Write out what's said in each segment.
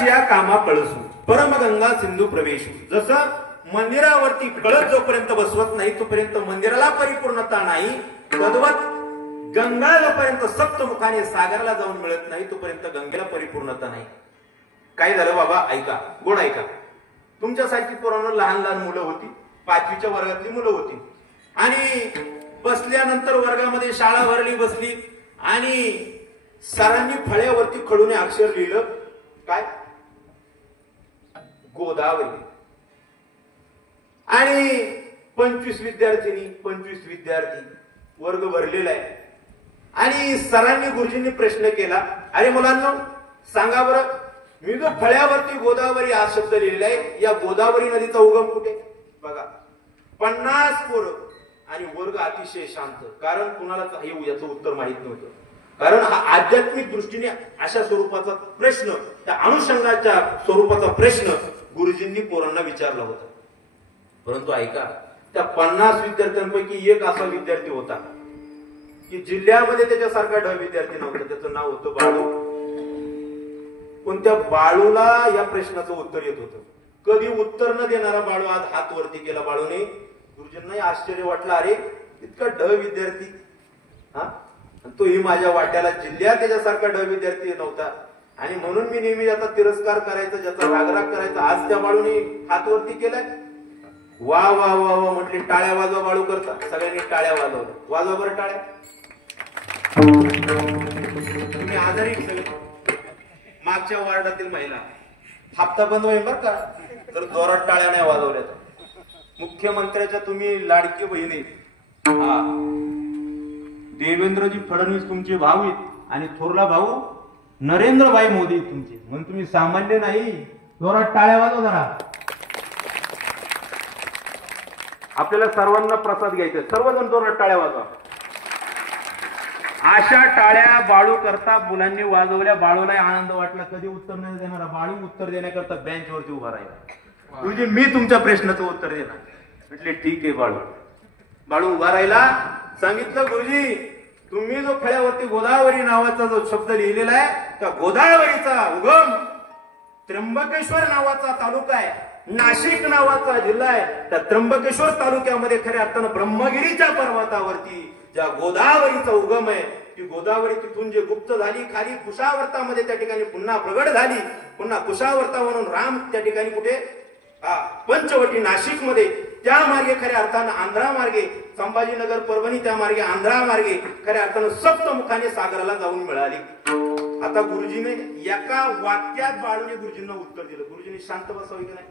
कराशिया कामा कळसू परमगंगा सिंधू प्रवेश. जसं मंदिरावरती कळस जोपर्यंत बसवत नाही तोपर्यंत मंदिराला परिपूर्णता नाही, तद्वत गंगा जोपर्यंत सप्तमुखाने सागराला जाऊन मिळत नाही तोपर्यंत गंगेला परिपूर्णता नाही. काय झालं बाबा, ऐका, गोड ऐका. तुमच्यासारखी पोरांना लहान लहान मुलं होती, 5वीच्या वर्गातली मुलं होती, आणि बसल्यानंतर वर्गामध्ये शाळा भरली, बसली, आणि सरांनी फळ्यावरती खडूने अक्षर लिहिलं, काय, गोदावरी. आणि 25 विद्यार्थिनी, 25 विद्यार्थी, वर्ग भरलेला आहे. आणि सरांनी, गुरुजींनी प्रश्न केला, अरे मुलांनो सांगा बरं, मी जो फळ्यावरती गोदावरी हा शब्द लिहिलेला आहे, या गोदावरी नदीचा उगम कुठे? बघा, 50 पोरं आणि वर्ग अतिशय शांत. कारण कुणाला याचं उत्तर माहित नव्हतं. कारण हा आध्यात्मिक दृष्टीने अशा स्वरूपाचा प्रश्न, त्या अनुषंगाच्या स्वरूपाचा प्रश्न गुरुजींनी पोरांना विचारला होता. परंतु ऐका, त्या 50 विद्यार्थ्यांपैकी एक असा विद्यार्थी होता की जिल्ह्यामध्ये त्याच्यासारखा ढ विद्यार्थी नव्हता. त्याचं नाव होतं बाळू. पण त्या बाळूला या प्रश्नाचं उत्तर येत होतं. कधी उत्तर न देणारा बाळू आज हात वरती केला बाळूने. गुरुजींना आश्चर्य वाटलं, अरे इतका ढ विद्यार्थी, हा, तोही माझ्या वाट्याला, जिल्ह्यात त्याच्यासारखा ढ विद्यार्थी नव्हता, आणि म्हणून मी नेहमी ज्याचा तिरस्कार करायचा, ज्याचा रागराग करायचा, आज त्या बाळूने हात वरती केलाय. वा वा वा वा म्हटले, टाळ्या वाजवा बाळू करता. सगळ्यांनी टाळ्या वाजवल्या. वाजवा बरं टाळ्या. तुम्ही आजारी सगळे, मागच्या वार्डातील महिला, हप्ता बंद होईल बरं का तर जोरात टाळ्या नाही वाजवल्या. मुख्यमंत्र्याच्या तुम्ही लाडकी बहिणी, हा, देवेंद्रजी फडणवीस तुमचे भाऊ आहेत, आणि थोरला भाऊ नरेंद्रभाई मोदी तुमचे, म्हणून तुम्ही सामान्य नाही. जोरात टाळ्या वाजवा जरा. आपल्याला सर्वांना प्रसाद घ्यायचा, सर्वजण जोरात टाळ्या वाजवा. अशा टाळ्या बाळू करता मुलांनी वाजवल्या. बाळूला आनंद वाटला. कधी उत्तर नाही देणारा बाळू उत्तर देण्याकरता बेंचवरती उभा राहिला. तुझे मी तुमच्या प्रश्नाचं उत्तर देणार. म्हटले ठीक आहे बाळू. बाळू उभा राहिला. सांगितलं, गुरुजी तुम्ही जो फळ्यावरती गोदावरी नावाचा जो शब्द लिहिलेला आहे, त्या गोदावरीचा उगम त्र्यंबकेश्वर नावाचा तालुका आहे, नाशिक नावाचा जिल्हा आहे. त्या त्र्यंबकेश्वर तालुक्यामध्ये खऱ्या अर्थानं ब्रह्मगिरीच्या पर्वतावरती ज्या गोदावरीचा उगम आहे, ती गोदावरी तिथून जे गुप्त झाली, खाली कुशावर्तामध्ये त्या ठिकाणी पुन्हा प्रगट झाली. पुन्हा कुशावर्ता म्हणून राम त्या ठिकाणी कुठे, पंचवटी नाशिक मध्ये, त्या मार्गे खऱ्या अर्थानं आंध्रा मार्गे, संभाजीनगर परभणी त्या मार्गे आंध्रा मार्गे खऱ्या अर्थानं सप्तमुखाने सागराला जाऊन मिळाली. आता गुरुजीने एका वाक्यात बाळूने गुरुजींना उत्तर दिलं. गुरुजींनी शांत बसावं की नाही?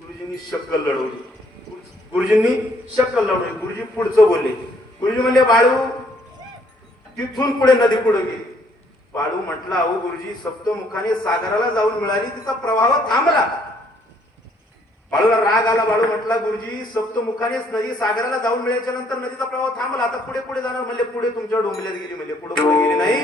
गुरुजींनी शक्कल लढवली. गुरुजींनी शक्कल लढवली. गुरुजी पुढचं बोलले. गुरुजी म्हणले, बाळू तिथून पुढे नदी पुढे गेली. बाळू म्हटला, अहो गुरुजी सप्तमुखाने सागराला जाऊन मिळाली, तिचा प्रवाह थांबला. बाळूला राग आला. बाळू म्हटला, गुरुजी सप्तमुखानेच नदी सागराला जाऊन मिळाल्याच्या नंतर नदीचा प्रवाह थांबला, आता पुढे पुढे जाणार. म्हणले पुढे तुमच्या डोंबल्यात गेली. म्हणले पुढे पुढे गेली नाही.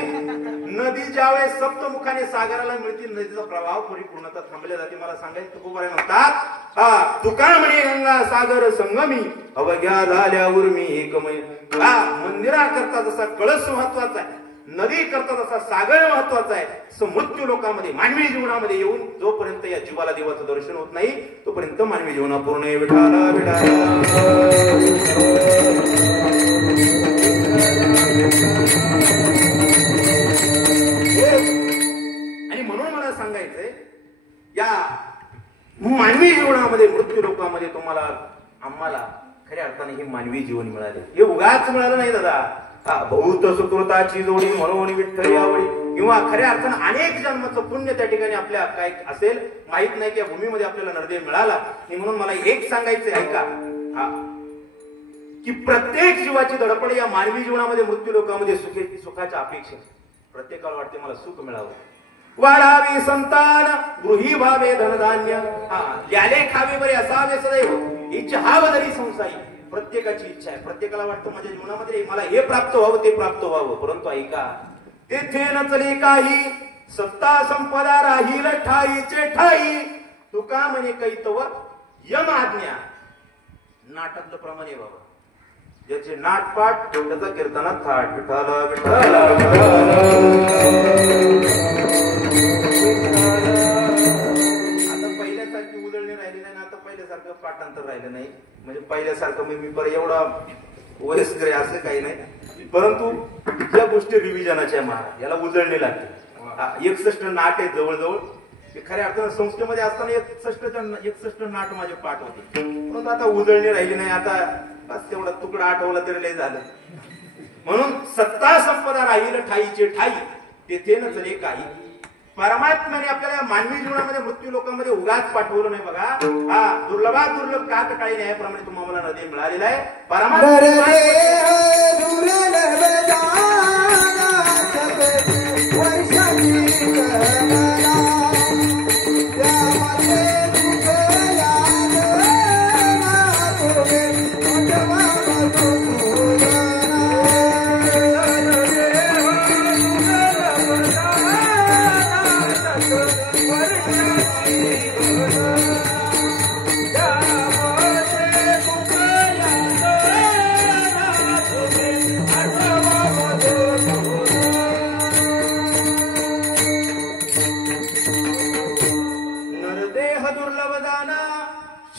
नदी ज्यावेळेस सप्तमुखाने सागराला मिळते, नदीचा प्रवाह परिपूर्णता थांबल्या जाते. मला सांगायचं तुकोबाराय म्हणतात, तुका म्हणे गंगा सागर संगमी अवघ्या झाल्या उर्मी एकमय. मंदिराकरता जसा कळस महत्वाचा आहे, नदी करता जसा सागर महत्वाचा आहे, मृत्यू लोकांमध्ये मानवी जीवनामध्ये येऊन जोपर्यंत या जीवाला देवाचं दर्शन होत नाही तोपर्यंत मानवी जीवना पूर्ण आहे. विठाला विठाला. आणि म्हणून मला सांगायचंय, या मानवी जीवनामध्ये मृत्यू लोकांमध्ये तुम्हाला आम्हाला खऱ्या अर्थाने हे मानवी जीवन मिळाले. हे उगाच मिळालं नाही दादा. बहुत सुकृताची जोडी म्हणून विठ्ठल यावडी, किंवा खऱ्या अर्थानं अनेक जन्माचं पुण्य त्या ठिकाणी आपल्या काय असेल माहित नाही की या भूमीमध्ये आपल्याला नरदेव मिळाला. आणि म्हणून मला एक सांगायचंय, ऐका, की प्रत्येक जीवाची धडपड या मानवी जीवनामध्ये मृत्यू लोकांमध्ये सुखाच्या अपेक्षा. प्रत्येकाला वाटते मला सुख मिळावं, वाढावी संतान, गृही भावे धनधान्य, याले खावे बरे असावे सदैव, इच्छा जरी संसारी. प्रत्येकाची इच्छा आहे. प्रत्येकाला वाटतं माझ्या जीवनामध्ये मला हे प्राप्त व्हावं, ते प्राप्त व्हावं. परंतु ऐका, तेथे नचले काही, सत्ता संपदा राहील ठाईचे ठाई. तुका म्हणे कैतव यम आज्ञा. नाटातलं प्रमाणे बाबा, ज्याचे नाटपाट त्याचा कीर्तनात थाट. विठाला विठाला. पहिल्यासारखं पाठांतर राहिलं नाही, म्हणजे पहिल्यासारखं मी पर एवढा वयस्कर आहे असं काही नाही, परंतु ज्या गोष्टी रिव्हिजनाच्या महाराज याला उजळणी लागते. 61 नाट आहे जवळजवळ, खऱ्या अर्थानं संस्थेमध्ये असताना 61 नाट माझे पाठ होते, परंतु आता उजळणी राहिली नाही. आता बस तेवढा तुकडा आठवला तरी लय झालं. म्हणून सत्ता संपदा राहील ठाईचे ठाई, तेथे न चले काही. परमात्म्याने आपल्याला मानवी जीवनामध्ये मृत्यू लोकांमध्ये उगाच पाठवलं नाही बघा. हा दुर्लभात दुर्लभ काक काळी न्यायाप्रमाणे तुम्हाला नदी मिळालेला आहे.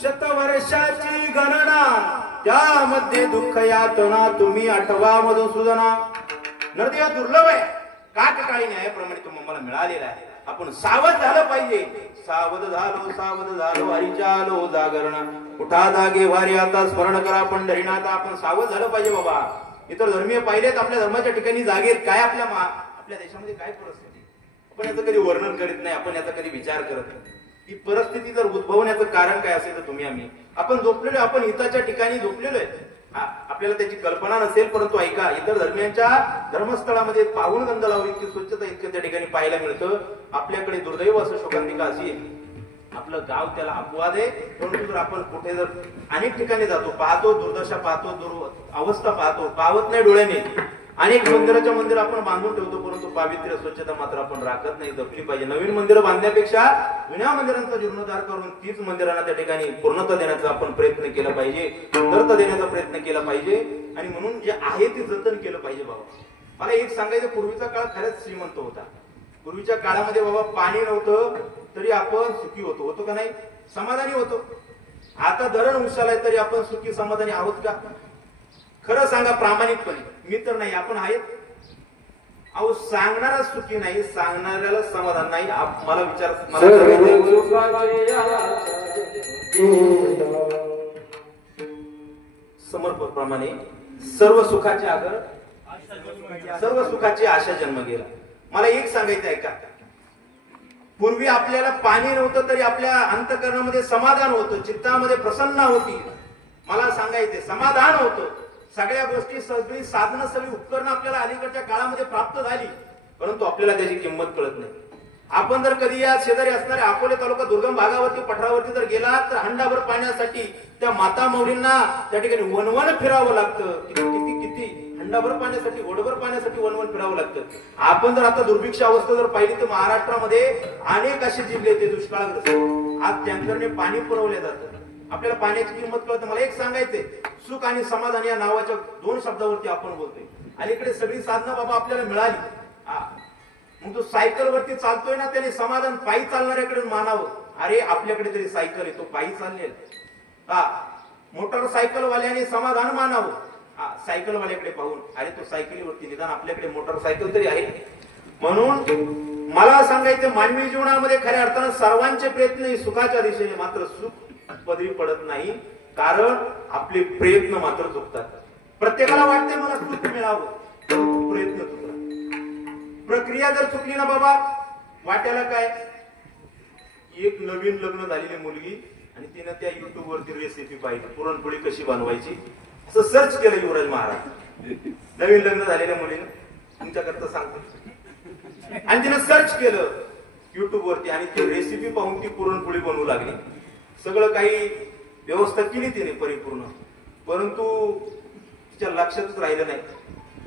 शतवर्षाची गणना त्यामध्ये दुःख यातना तुम्ही आठवा मधुसूदना. नरदेव दुर्लभ आहे, काककाळी न्यायाप्रमाणे तो मला मिळालेला आहे. आपण सावध झालं पाहिजे. सावध झालो हरीच्या आलो जागरणा. उठा जागे वारी आता स्मरण करा पंढरीनाथ. आपण सावध झालं पाहिजे बाबा. इतर धर्मीय पाहिलेत आपल्या धर्माच्या ठिकाणी जागेत काय आपल्या देशामध्ये काय परिस्थिती, आपण याचं कधी वर्णन करीत नाही, आपण याचा कधी विचार करत नाही. ही परिस्थिती जर उद्भवण्याचं कारण काय असेल तर तुम्ही आम्ही आपण झोपलेलो, आपण हिताच्या ठिकाणी झोपलेलो आहे. आपल्याला त्याची कल्पना नसेल, परंतु ऐका, इतर धर्मियांच्या धर्मस्थळामध्ये पाहून गंध लावली इतकी स्वच्छता इतकं त्या ठिकाणी पाहायला मिळतं. आपल्याकडे दुर्दैव असं शोकांतिका अशी आहे, आपलं गाव त्याला अपवाद आहे, परंतु जर आपण कुठे जर अनेक ठिकाणी जातो, पाहतो दुर्दशा, पाहतो अवस्था पाहतो, पावत नाही डोळ्याने. अनेक मंदिर आपण बांधून ठेवतो, परंतु पावित्र्य स्वच्छता मात्र आपण राखत नाही, जपली पाहिजे. नवीन मंदिरं बांधण्यापेक्षा जुन्या मंदिरांचा जीर्णोद्धार करून तीच मंदिरांना त्या ठिकाणी पूर्णता देण्याचा आपण प्रयत्न केला पाहिजे, सुंदरता देण्याचा प्रयत्न केला पाहिजे. आणि म्हणून जे आहे ते जतन केलं पाहिजे बाबा. मला एक सांगायचं, पूर्वीचा काळ खरंच श्रीमंत होता. पूर्वीच्या काळामध्ये बाबा पाणी नव्हतं तरी आपण सुखी होतो का नाही, समाधानी होतो. आता धरण उशालाय तरी आपण सुखी समाधानी आहोत का? खरं सांगा प्रामाणिकपणे. मी तर नाही, आपण आहेत. अहो सांगणारा सुखी नाही, सांगणाऱ्याला समाधान नाही. मला विचार समर्पणाप्रमाणे सर्व सुखाचे आगर, सर्व सुखाची आशा जन्म गेला. मला एक सांगायचं आहे का, पूर्वी आपल्याला पाणी नव्हतं तरी आपल्या अंतःकरणामध्ये समाधान होतं, चित्तामध्ये प्रसन्नता होती. मला सांगायचे समाधान होतं. सगळ्या गोष्टी, सगळी साधनं, सगळी उपकरणं आपल्याला अलीकडच्या काळामध्ये प्राप्त झाली, परंतु आपल्याला त्याची किंमत कळत नाही. आपण जर कधी या शेजारी असणाऱ्या अकोले तालुका दुर्गम भागावरती पठारावरती जर गेला तर हंडाभर पाण्यासाठी त्या माता मौलींना त्या ठिकाणी वनवन फिरावं लागतं. किती किती हंडाभर पाण्यासाठी, ओढभर पाण्यासाठी वनवन फिरावं लागतं. आपण जर आता दुर्भिक्ष अवस्था जर पाहिली तर महाराष्ट्रामध्ये अनेक असे जिल्हे ते दुष्काळग्रस्त. आज टँकरने पाणी पुरवले जातं. आपल्याला पाण्याची किंमत कळतं. मला एक सांगायचंय, सुख आणि समाधान या नावाच्या 2 शब्दावरती आपण बोलतोय. अलीकडे सगळी साधनं बाबा आपल्याला मिळाली. मग तो सायकल वरती चालतोय ना, त्याने समाधान पायी चालणाऱ्याकडे मानावं. अरे आपल्याकडे तरी सायकल आहे, तो पायी चाललेल. मोटरसायकलवाल्याने समाधान मानावं. सायकलवाल्याकडे पाहून, अरे तो सायकलीवरती, निदान आपल्याकडे मोटरसायकल तरी आहे. म्हणून मला सांगायचं, मानवी जीवनामध्ये खऱ्या अर्थानं सर्वांचे प्रयत्न ही सुखाच्या दिशेने, मात्र सुख पदरी पडत नाही, कारण आपले प्रयत्न मात्र चुकतात. प्रत्येकाला वाटते मला सुख मिळावं, प्रयत्न चुकतात. प्रक्रिया जर चुकली ना बाबा, वाट्याला काय. एक नवीन लग्न झालेली मुलगी आणि तिनं त्या युट्यूब वरती रेसिपी पाहिली, पुरणपोळी कशी बनवायची असं सर्च केलं युवराज महाराज. नवीन लग्न झालेल्या मुलीनं, तुमच्याकरता सांगतो, आणि तिनं सर्च केलं युट्यूब वरती आणि ती रेसिपी पाहून ती पुरणपोळी बनवू लागली. सगळं काही व्यवस्था केली तिने परिपूर्ण, परंतु तिच्या लक्षातच राहिलं नाही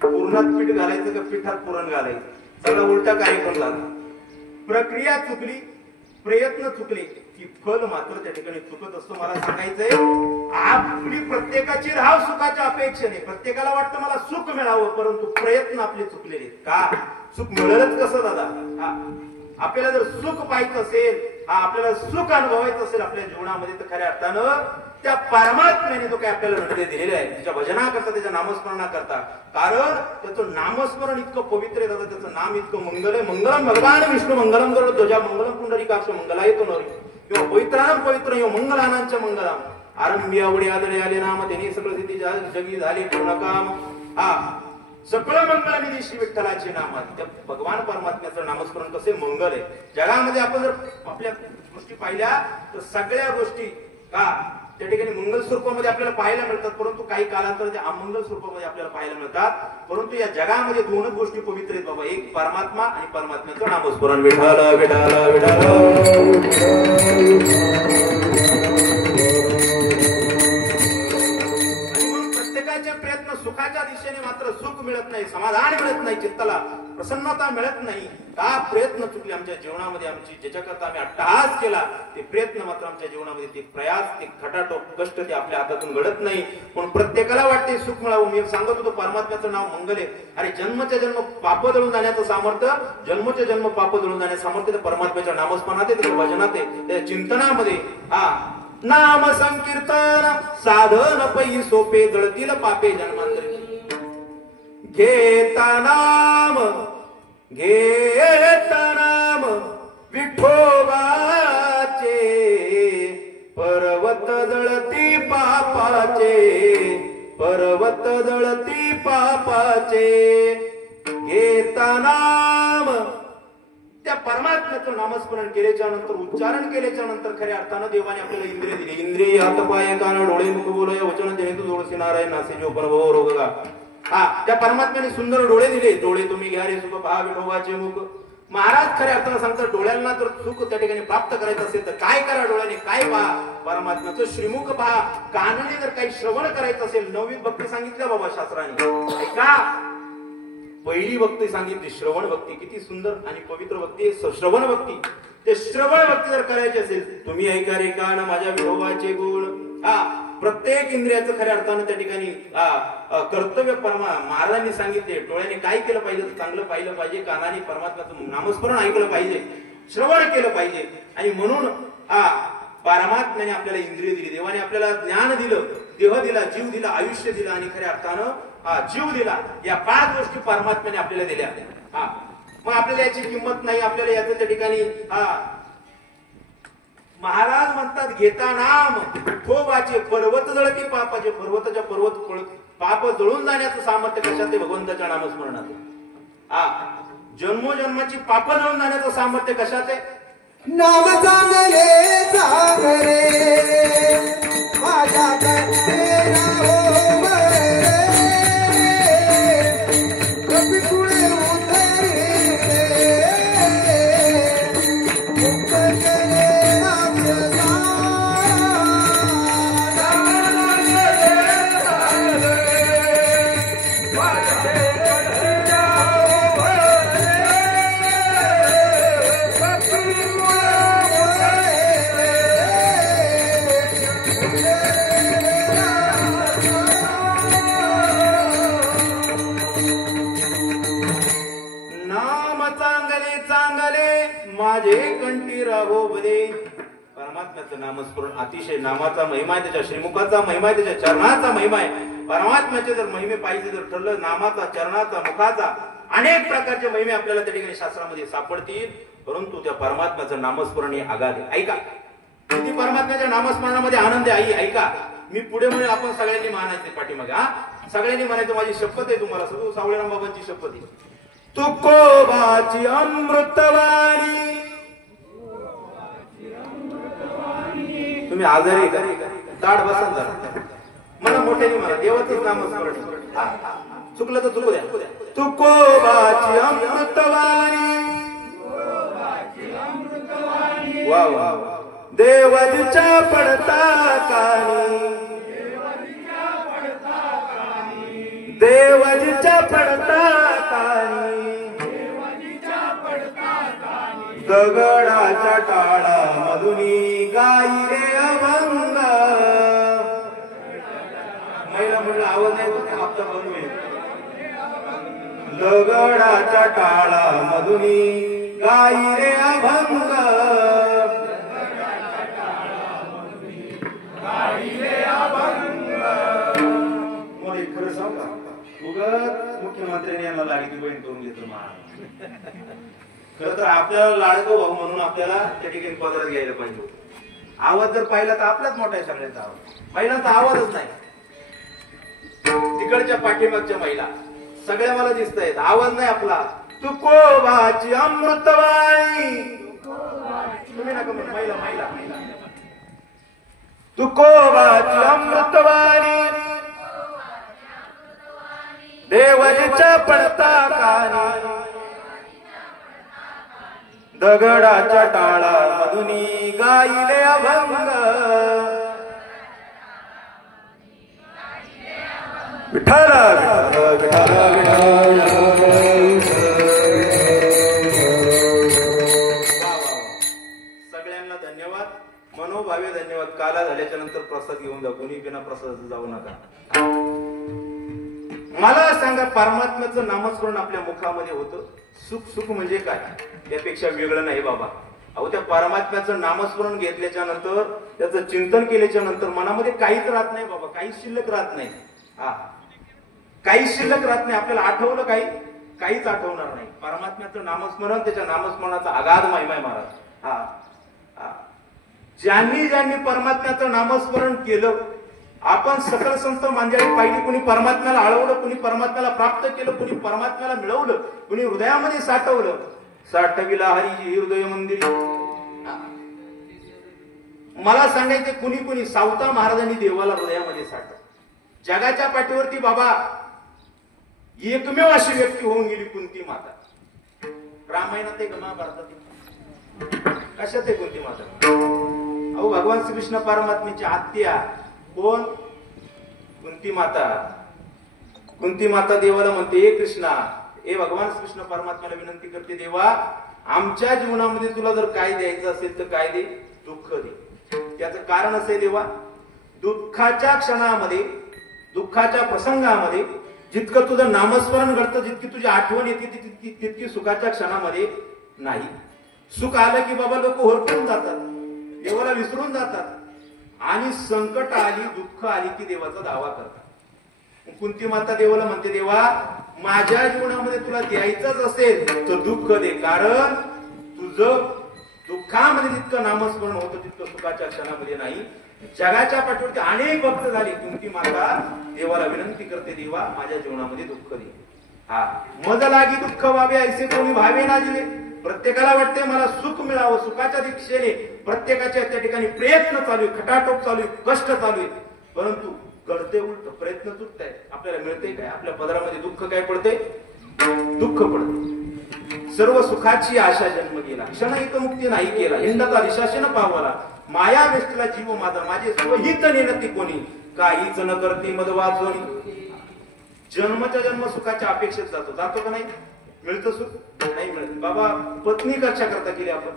पुरणात पीठ घालायचं का पिठात पुरण घालायचं. सगळा उलटा कार्यक्रम झाला. प्रक्रिया चुकली, प्रयत्न चुकले की फल मात्र त्या ठिकाणी चुकत असतो. मला सांगायचंय, आपली प्रत्येकाची राह सुखाच्या अपेक्षेने. प्रत्येकाला वाटतं मला सुख मिळावं, परंतु प्रयत्न आपले चुकलेले. का सुख मिळेलच कसं दादा? आपल्याला जर सुख पाहायचं असेल आपल्याला सुख अनुभवायचं असेल आपल्या जीवनामध्ये तर खऱ्या अर्थानं त्या परमात्म्याने तो काय आपल्याला निर्णय दिलेला आहे त्याच्या भजनाकरता त्याच्या नामस्मरणाकरता. कारण त्याचं नामस्मरण इतकं पवित्र आहे दादा, त्याचं नाम इतकं मंगल आहे. मंगलम भगवान विष्णू मंगलम गरुड ध्वजा मंगलम पुंडरीकाक्ष मंगलायतो नरी किंवा पवित्रानं पवित्र यो मंगलानांच्या मंगलाम आरंभी आवडी आदळे आले नाम त्यांनी सगळं स्थिती जगी झाली पूर्ण काम. सगळं मंगल श्री विठ्ठलाचे नाम. त्या भगवान परमात्म्याचं नामस्मरण कसे मंगल आहे. जगामध्ये आपण जर आपल्या गोष्टी पाहिल्या तर सगळ्या गोष्टी त्या ठिकाणी मंगल स्वरूपामध्ये आपल्याला पाहायला मिळतात, परंतु काही कालांतर त्या अमंगल स्वरूपामध्ये आपल्याला पाहायला मिळतात. परंतु या जगामध्ये दोनच गोष्टी पवित्र आहेत बाबा, एक परमात्मा आणि परमात्म्याचं नामस्मरण. विठाला विठाला विठाला. प्रयत्न सुखाच्या दिशेने मात्र सुख मिळत नाही, समाधान मिळत नाही, चित्ताला प्रसन्नता मिळत नाही. का प्रयत्न चुकले आमच्या जीवनामध्ये, आमची ज्याच्याकरता आम्ही अट्टहास केला ते प्रयत्न मात्र आमच्या जीवनामध्ये ते प्रयास ते खटाटोप कष्ट ते आपल्या हातातून घडत नाही. पण प्रत्येकाला वाटते सुख मिळावं. मी सांगत होतो परमात्म्याचं नाव मंगल आहे. अरे जन्मच्या जन्म पाप दळून जाण्याचं सामर्थ्य, जन्मच्या जन्म पाप दळून जाण्याचं सामर्थ्य परमात्म्याच्या नामस्मरणात आहे, त्याच्या भजनात आहे, त्या चिंतनामध्ये. नाम संकीर्तन साधन पै सोपे जळतील पापे जन्मांतरी. घेता नाम विठोबाचे पर्वत जळती पापाचे, पर्वत जळती पापाचे. घेता नाम त्या परमात्म्याचं नामस्मरण केल्याच्या नंतर, उच्चारण केल्याच्या नंतर खऱ्या अर्थानं देवाने आपल्याला इंद्रिय दिले. इंद्रिय हात पाय कान डोळे मुख बोलय वचन देणे तू जोडसी नारायण नासे जो पण भव रोग गा. त्या परमात्म्याने सुंदर डोळे दिले. डोळे तुम्ही घ्या रे सुख पहा विठोबाचे मुख. महाराज खऱ्या अर्थानं सांगतात डोळ्यांना जर सुख त्या ठिकाणी प्राप्त करायचं असेल तर काय करा, डोळ्याने काय पहा, परमात्म्याचं श्रीमुख पहा. कानाने जर काही श्रवण करायचं असेल, नववीत भक्ती सांगितल्या बाबा शास्त्राने, ऐका. पहिली भक्ती सांगितली श्रवण भक्ती, किती सुंदर आणि पवित्र भक्ती श्रवण भक्ती. ते श्रवण भक्ती जर करायची असेल, तुम्ही ऐका रे कान माझ्या विठोबाचे गुण. प्रत्येक इंद्रियाचं खऱ्या अर्थानं त्या ठिकाणी कर्तव्य महाराजांनी सांगितले. डोळ्याने काय केलं पाहिजे, चांगलं पाहिलं पाहिजे, कानाने परमात्म्याचं नामस्मरण ऐकलं पाहिजे, श्रवण केलं पाहिजे. आणि म्हणून परमात्म्याने आपल्याला इंद्रिय दिली, देवाने आपल्याला ज्ञान दिलं, देह दिला, जीव दिला, आयुष्य दिलं आणि खऱ्या अर्थानं जीव दिला. या 5 गोष्टी परमात्म्याने आपल्याला दिल्या. मग आपल्याला याची किंमत नाही, आपल्याला याचं त्या ठिकाणी महाराज म्हणतात घेता नाम विठोबाचे पर्वत जळती पापाचे. पर्वताच्या पर्वत पाप जळून जाण्याचं सामर्थ्य कशात आहे? भगवंताच्या नामस्मरणात. जन्मोजन्माची पाप जळून जाण्याचं सामर्थ्य कशात आहे? नाम चांगले चांगले माझ्या माझे कंठी राहो बरे. परमात्म्याचं नामस्मरण अतिशय नामाचा महिमा आहे, त्याच्या श्रीमुखाचा महिमा आहे, त्याच्या चरणाचा महिमा आहे. परमात्म्याचे जर महिमे पाहिजे जर ठरलं, नामाचा, चरणाचा, मुखाचा अनेक प्रकारचे महिमे आपल्याला त्या ठिकाणी शास्त्रामध्ये सापडतील. परंतु त्या परमात्म्याचं नामस्मरण हे आगाध आहे. ऐका किती परमात्म्याच्या नामस्मरणामध्ये आनंद आहे. आई ऐका, मी पुढे म्हणेल आपण सगळ्यांनी मानायचे पाठीमागे. सगळ्यांनी म्हणायचं माझी शपथ आहे तुम्हाला, सगळं सावळेराम बाबांची शपथ आहे. तुकोबाची अमृतवाणी. तुम्ही आजारी ताट बसा जरा, मला मोठ्याने म्हणा देवाचंच नामस्मरण. चुकलं तर चुकू द्या. तुकोबाची अमृतवाणी. वा वा. देवाच्या पडता कानी, देवाच्या पडता कानी, दगडाच्या टाळा मधुनी गाई रे अभंग. महिला म्हणलं आवाज नाही होत, हप्ता बंद होईल. दगडाच्या टाळा मधुनी गाई रे अभंग. मुख्यमंत्र्यांनी यांना लाडकी बहीण करून घेतलं महाराज. खरं तर आपल्याला लाडकं भाऊ म्हणून आपल्याला त्या ठिकाणी पदरात घ्यायला पाहिजे होतं. आवाज जर पाहिला तर आपलाच मोठा आहे सगळ्यांचा आवाज. महिलांचा आवाजच नाही. तिकडच्या पाठीमागच्या महिला सगळ्या मला दिसत आहेत, आवाज नाही आपला. तुकोबाची अमृतवाणी, तुम्ही नका म्हणू, महिला महिला महिला. तुकोबाची अमृतवाणी देवाच्या पडता कानी, दगडाच्या टाळा मधुनी गायले अभंग. विठ्ठल सगळ्यांना धन्यवाद, मनोभावे धन्यवाद. काला झाल्याच्या नंतर प्रसाद घेऊन जा, कोणी बिना प्रसादाचं जाऊ नका. मला सांगा, परमात्म्याचं नामस्मरण आपल्या मुखामध्ये होतं. सुख सुख म्हणजे काय, त्यापेक्षा वेगळं नाही बाबा. अहो, त्या परमात्म्याचं नामस्मरण घेतल्याच्या नंतर, त्याचं चिंतन केल्याच्या नंतर मनामध्ये काहीच राहत नाही बाबा, काहीच शिल्लक राहत नाही. हा, काहीच शिल्लक राहत नाही. आपल्याला आठवलं काही, काहीच आठवणार नाही. परमात्म्याचं नामस्मरण, त्याच्या नामस्मरणाचा अगाध महिमा आहे महाराज. हा, ज्यांनी ज्यांनी परमात्म्याचं नामस्मरण केलं, आपण सकल संत मंडळी पाहिली, कुणी परमात्म्याला आळवलं, कुणी परमात्म्याला प्राप्त केलं, कुणी परमात्म्याला मिळवलं, कुणी हृदयामध्ये साठवलं. साठविला हरी हृदय मंदिरी. मला सांगायचे, कुणी कुणी सावता महाराजांनी देवाला हृदयामध्ये साठवलं. जगाच्या पाठीवरती बाबा एकमेव अशी व्यक्ती होऊन गेली, कुंती माता. रामायणात आहे का महाभारतात? कशात आहे कुंती माता? अहो, भगवान श्रीकृष्ण परमात्म्याची आत्या कोण? कुंती माता. कुंती माता देवाला म्हणते, हे कृष्णा, हे भगवान कृष्ण परमात्म्याला विनंती करते, देवा आमच्या जीवनामध्ये तुला जर काय द्यायचं असेल तर काय दे? दुःख दे. त्याचं कारण असे, देवा दुःखाच्या क्षणामध्ये, दुःखाच्या प्रसंगामध्ये जितकं तुझं नामस्मरण घडतं, जितकी तुझी आठवण येते, तितकी सुखाच्या क्षणामध्ये नाही. सुख आलं की बाबा लोक होरपून जातात, देवाला विसरून जातात, आणि संकट आली, दुःख आली की देवाचा दावा करतात. कुंती माता देवाला म्हणते, देवा माझ्या जीवनामध्ये तुला द्यायचंच असेल तर दुःख दे, कारण तुझं दुःखामध्ये जितकं नामस्मरण होतं तितकं सुखाच्या क्षणामध्ये नाही. जगाच्या पाठीवरती अनेक भक्त झाले. कुंती माता देवाला विनंती करते, देवा माझ्या जीवनामध्ये दुःख दे. हा, मज लागी दुःख व्हावे ऐसे कोणी व्हावे ना जिवे. प्रत्येकाला वाटते मला सुख मिळावं, सुखाच्या दिशेने प्रत्येकाच्या त्या ठिकाणी प्रयत्न चालू आहे, खटाटोप चालू आहे, कष्ट चालू आहे, परंतु घडते उलट, प्रयत्न चुकत आहेत. आपल्याला मिळते काय? आपल्या पदरामध्ये दुःख काय पडते? दुःख पडते. सर्व सुखाची आशा जन्म गेला, क्षण एक मुक्ती नाही केला, हिंडता दिशाशेन पावाला, माया वेष्टीला जीव माझा, माझे स्वहित नेनती कोणी, काहीच न करते मद वाचवणी. जन्मच्या जन्म सुखाच्या अपेक्षेत जातो का नाही? मिळतं सुख? नाही मिळत बाबा. पत्नी कशा करता केली आपण?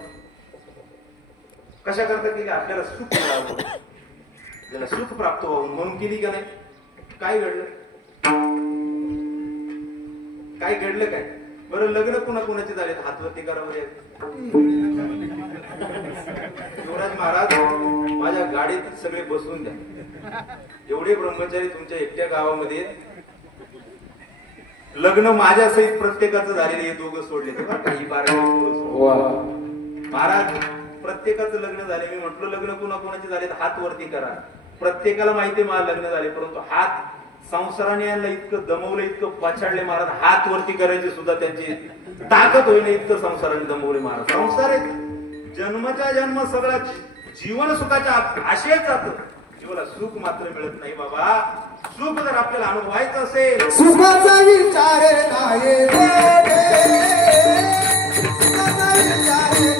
कशा करता केली? आपल्याला सुख मिळावं, आपल्याला सुख प्राप्त व्हावं म्हणून केली का नाही? काय घडलं? काय घडलं काय? बरं, लग्न कुणाकुणाचे झाले? हातवरती करावं. युवराज महाराज, माझ्या गाडीत सगळे बसवून द्या. एवढे ब्रह्मचारी तुमच्या एकट्या गावामध्ये, लग्न माझ्या सहित प्रत्येकाचं झालेलं, हे दोघं सोडले काही महाराज. प्रत्येकाचं लग्न झाले. मी म्हटलं लग्न कुणाकुणाचे झाले? हात वरती करा. प्रत्येकाला माहिती आहे मला लग्न झाले, परंतु हात संसाराने यांना इतकं दमवलं, इतकं पछाडले महाराज, हात वरती करायची सुद्धा त्यांची ताकद होईना, इतकं संसाराने दमवले महाराज. संसार आहे, जन्मच्या जन्म सगळा जीवन सुखाच्या आशेत जात, जीवाला सुख मात्र मिळत नाही बाबा. सुख जर आपल्याला अनुभवायचं असेल, सुखाचा विचार नाही, सुखाचा विचार